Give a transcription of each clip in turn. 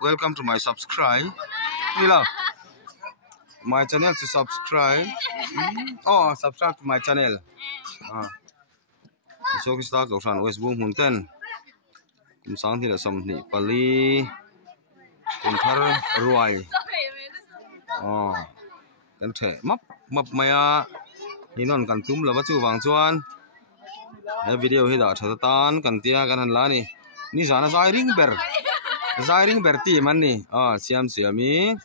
welcome to my subscribe. Hello. My channel to subscribe. Oh, subscribe to my channel. So cái start của sản West Boom Hun Ten. Cũng sáng thì là sầm nị Pali. Cũng thar ruai. Kan thể mập maya. Hi non kan tum la ba chu wang chuan. He video hi da thata tan kan tia kan han la ni. Ni zana zai ring ber ti man ni. Siam siami.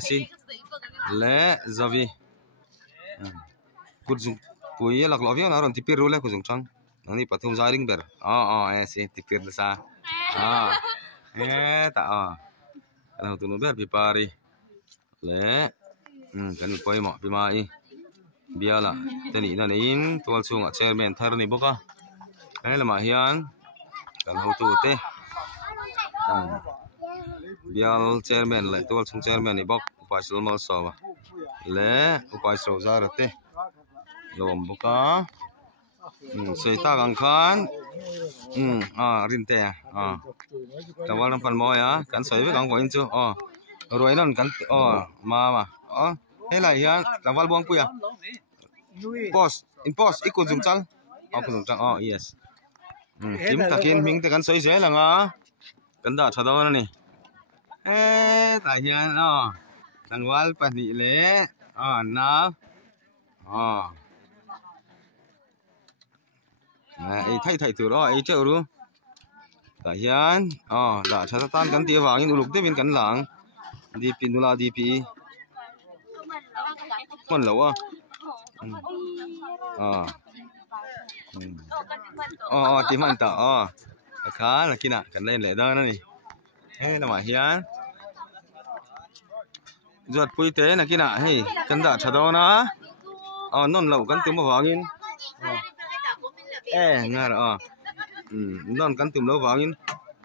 Si. Le zavi. Kuzung puye lak lovia na ron tipir rule kuzung chang. Nani pathum zai ring ber. Si tipir sa. Ta Kan tu no ber pipari. Le kan poi mo pimai. Biala tani na in tual chung a chairman thar ni boka lama hian kan ho tu te bial chairman le tual chung chairman ni bok upai sulmal sawa le upai so zar te lom boka sei ta gang khan rin te tawal pan mo ya kan sei ve gang ko in chu roi non kan ma helai hian tawal buang pu ya Post ikut jungchal. Yes. Kim takin ming tekan soi je langa. Kanda thadaw na ni. Ta hian tangwal pani le. Na. Thai tu ro ai cheu ru. Ta hian da thatan kan ti wangin uluk devin kan lang. DP nula DP. Mon lawa. Timan ta khá là kia nè cần lên lệ đó này là mà hiền giọt pui tế là kia nè hay cần đã chả đó na non lẩu cần tụm vào in nghe rồi non cần tụm lẩu vào in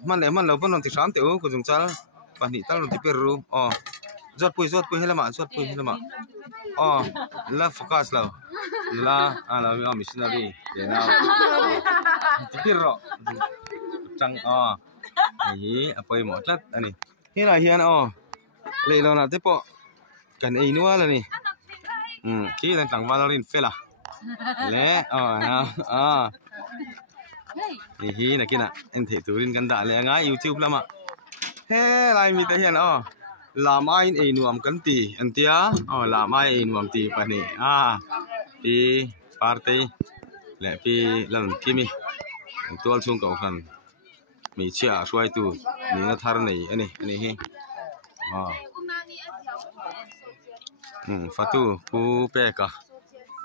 man lẩu vẫn còn thì sáng tiểu của dùng chả bản địa tao là thì peru giọt pui hay là mà giọt pui hay là mà la focus la la missionary de na tikiro chang ni apai mo tlat ani hira hian le lo na te po kan ei nuwa la ni ki lan tang walarin fela le hi na kina en the turin kan da le nga YouTube lama he lai mi te hian làm ai ấy nuông cắn tì anh tia làm ai ấy nuông tì phải nè pi party lệ pi lần kimi tual chung cầu khăn mi chia xoay tu mi nó thar này anh he phát tu pu pe cả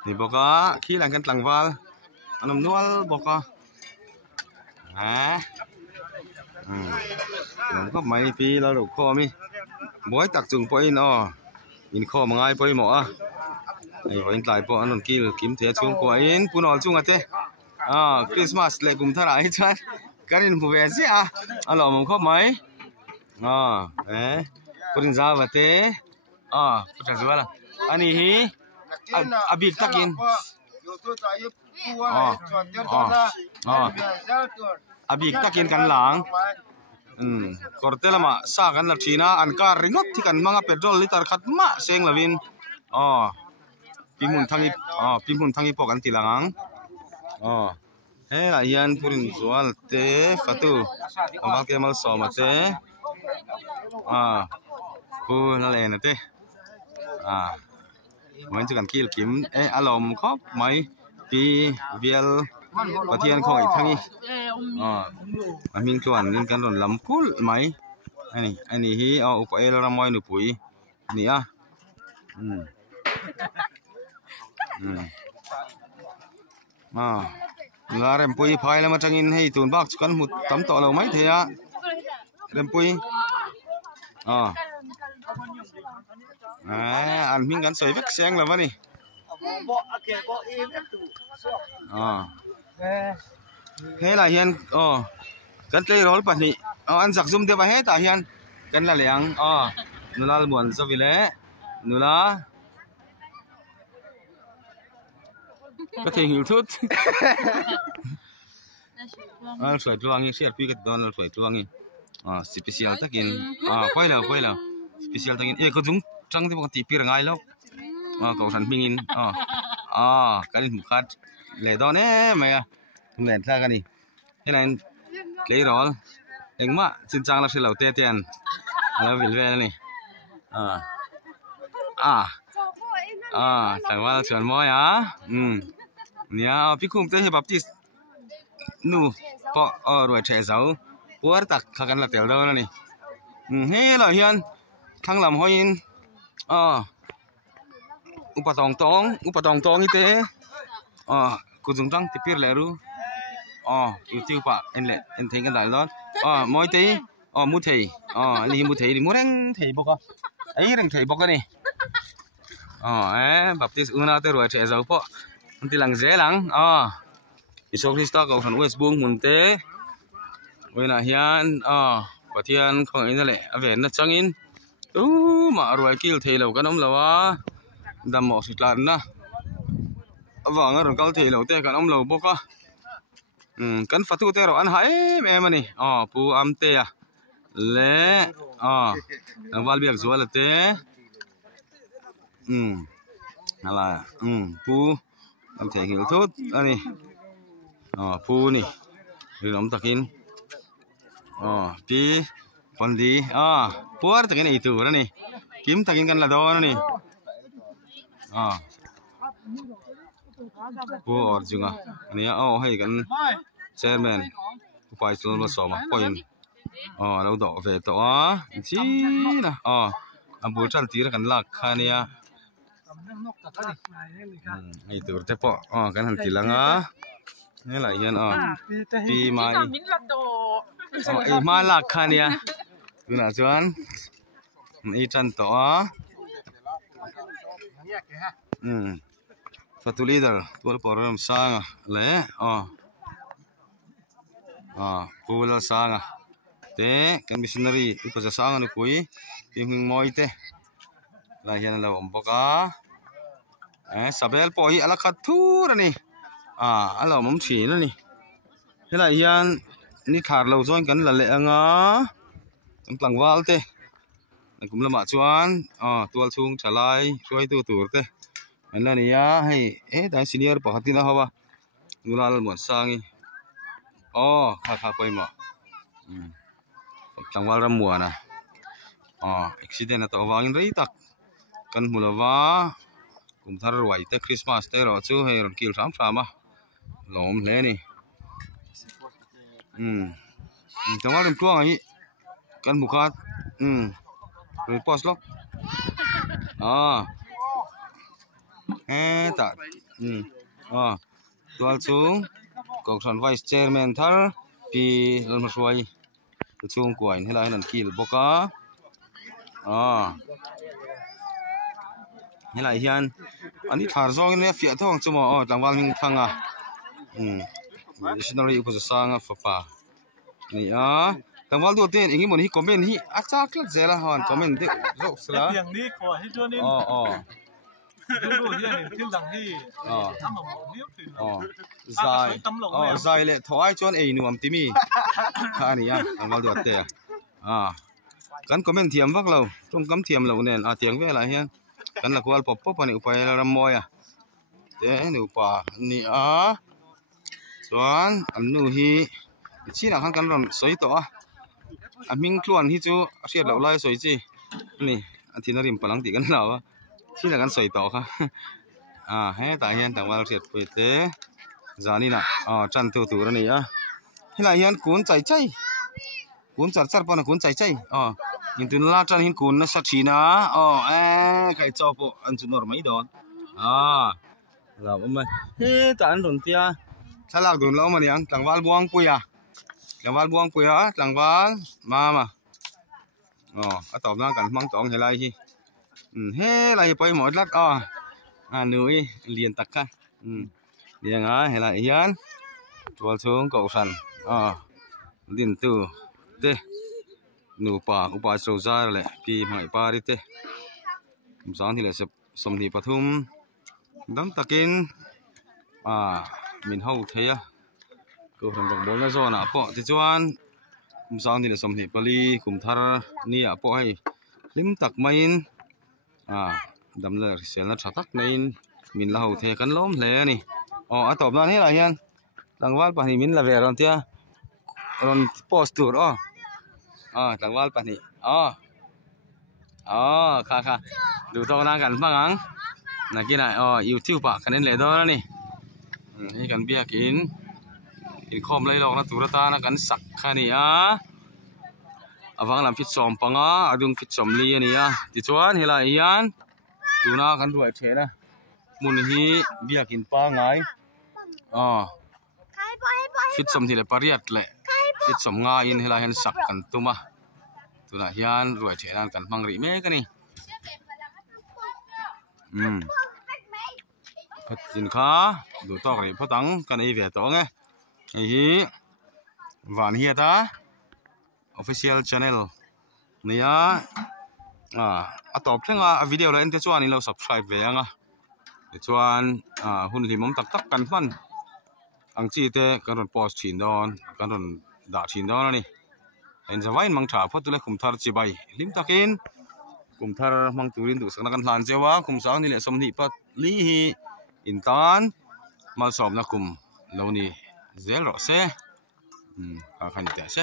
ni boka khi làm cái tlang val anh nual boka nó có mấy pi là đồ kho mi bói tạc chung bói in kho mà ngay bói mỏ ai bói lại bói anh kia kiếm thế chung của in pun all chung thế Christmas lệ cùng thà lại chứ cái này phụ về gì anh làm một kho mấy pun ra vậy thế pun ra là anh hi abik takin abik takin kan lang korte lama sa kan la thina an kar ringot thi kan manga petrol liter khat ma seng lavin pimun thangi po kan tilangang he la hian purin zual te fatu amal kemal soma te pu la le na te mình chỉ cần kêu kiếm alom khóc mấy pi vial và thiên khỏi thằng mình chuẩn nên cái đòn lắm cool mấy anh hi có ra môi nụ bụi nè là rem bụi phai là mà chẳng in hay tuần bạc cần một tấm tọ lầu mấy thế rem bụi anh mình gắn sợi vết xeng là vậy thế là hiền cái cây rol bẩn nhỉ anh giặc zoom theo vào hết à hiền cái là liang nó là buồn sao vậy lẽ nó là có thể hiểu chút sợi chuang như sợi phi cái đó là sợi chuang như special takin quay nào special takin có chúng trăng thì bọc tipi ngay lâu cậu sản minh in cái này một khát lệ đó nè mày không lệ ra cái này thế này lấy rồi anh mà xin chăng là sẽ lâu tê tiền là vì về này chẳng qua là chuyện mồi nèพี่คุมเตะแบบที่นู่พอรวยแฉเสาหัวตักขักันละเตียวเด้อนี่เฮ้ยล่ะเฮียนข้างลำห้อยอินอุปตองอีเตกูจงจังติดปีร์แล้วรู้อยู่ที่ป่ะเอ็นเล่เอ็นเทกันได้แล้วมอยตีมูเทนี่มูเทนี่มูแรงเทบอกไอ้แรงเทบอกกันนี่แบบที่อุณาเตรวยแฉเสาพอมันที่หลังเจ๊หลังอิสโอคริสต์ก็ขันเวสบุ้งมุนเตเวลาเฮียนปะเทียนของอินนั่นแหละเวนนัดจังอินมารวยกิลเทเลวกันน้ำละวะดำหมอกสิลานนะว่างเราเกาเทเลวเตกันน้ำเลวบกกันฟัตุเตเราอันหายแม่มันนี่ปูอัมเตะเล่นังวาลเบียกสวยละเตอะไรปูอัมเทหิวทุดอันนี้ปูนี่หรือน้ำตะกินปีปนดีปูอะไรตะกินอีตัวนั่นนี่กิมตะกินกันละดอนั่นนี่ปูอดจุงอันนี้ให้กันเชอร์แมนอุปสมบทสอบปอยเราดอกเวทจีนะอันบูชันตีระกันลักขานี่ไอ้ตัวเจ้าปอกันหันตีลังนี่แหละยันปีไม้ไอ้มาลักขานี่ดูนะจวนไอ้จันต่อฟัตุลีเดอร์ตัวปอร์มสางเลยปูลสางเตะกันมิชชันนารีอุปจัสางนุคุยพิมพ์มอยเตะลายยันเราอมปกสับเบลปอยอะไรขัดทูระนี่อะไรมั่มฉีนั่นนี่เฮ้ยลายยันนี่ขาดเราส่วนกันละเละตั้งหลังวาลเตะกลุ่มละมาชวนตัวชุงฉลายช่วยตัวเตะอันนั้นนี่ให้แต่ซีเนียร์ปกตินะฮะวะดูแลหมดสางข้าไปหมดหลังวาลรำมัวนะอุบิเหตุนะตัววางอินรีตักกันมูลว่ากุมทารรวยแต่คริสต์มาสแต่รอชูให้รอนกิลสามหลอมเลยนี่แต่ว่าเรื่องตัวไอ้กันบุคคลหรือพอสล็อกตัดตัวชูกองสันไวส์เชอร์แมนทาร์ปีลมาช่วยตัวชูกวนให้เราให้นันกิลบอกนี่แหละเฮียนอันนี้ถาร์ซองเนี่ยเฟียท้องจุ่มหลังวันมิงทังดิฉันเราอยู่ภาษาสังฟ้านี่หลังวันตัวเต้นอย่างนี้เหมือนที่คอมเมนต์ที่อาจารย์คลัดเจล่ะฮอนคอมเมนต์เด็กโลกสละอย่างนี้ขอให้ช่วยนี่ดูที่เห็นที่หลังที่ทำแบบนี้ใจเลยถอยจนไอ้หนุ่มที่มีข้านี่หลังวันตัวเต้กันคอมเมนต์เทียมวักเราตรงคำเทียมเราเนี่ยเทียงเวลาเฮียนกันละกวาลปอบอันนี้อุปยรำมอยเต้นี่อุปนี่ส่วนอันนู้นฮีชี้หน้าข้างกันรอนสวยต่อมิงคลวนฮีจูเสียดเราไล่สวยจีนี่อันที่นาริมพลังตีกันเราชี้หน้ากันสวยต่อค่ะให้ตาเฮียนแต่ว่าเราเสียดไปเต้จานี่นะจันตัวนี่ที่ไหนเฮียนกุนใจกุนจัดปนกุนใจยินดีน่าจันหินกุนนะสักทีนะใครชอบอันจุนอร์ไม่โดนเราไม่แต่อันโดนเตี้ยฉลากโดนเรามันยังหลังวาลบวงปุยหลังวาลหลังวาลมาก็ตอบน้ากันมั่งตองเฮลัยที่อะไรไปหมดลักหนุ่ยเรียนตักค่ะเรียนเฮลัยยันตัวช่วงเก่าสันดินตู้เต้หนูป่าอุปาโซซาเลยพี่หมายปาริเต้สองที่เลยสมทีปทุมดังตะกินมินเฮาเทียก็ทำตรงบนไม่โซนปะที่จวน sang thì là som thì pali kum thar ni a po hai lim tak main dam le sel na thatak nein min la ho the kan lom hle ni atop dan hi la hian langwal pani min la ve ron tia ron postur langwal pani kha du to na kan mangang na kina YouTube pa kanen le do na ni ni kan biak in khom lai lok na turata na kan sak khani awang lam fit som panga adung fit som li ani ti chuan hela hian tuna kan ruai thena mun hi biakin pa ngai fit som thi le pariat le fit som nga in hela hen sak kan tuma tuna hian ruai thena kan mangri me kani phát triển khá đủ to cái phát tăng cái này về to nghe hi vạn hiệt official channel này top thêm video là anh chuan anh lo subscribe về để chuan hun lim mong tak kan fan ang chi te kan ron post chin don kan ron da chin don ni anhจะไว้มังถาพอตัวเล็กคุมทาร์จีใบลิมตักินคุมทาร์มังตูรินตุสักนักหลานเจ้าคุมสาวนี่แหละสมนิปัตลีฮีอินตานมาสอบนักคุมเหล่านี้เซลล์เซ่ขันเตะเซ่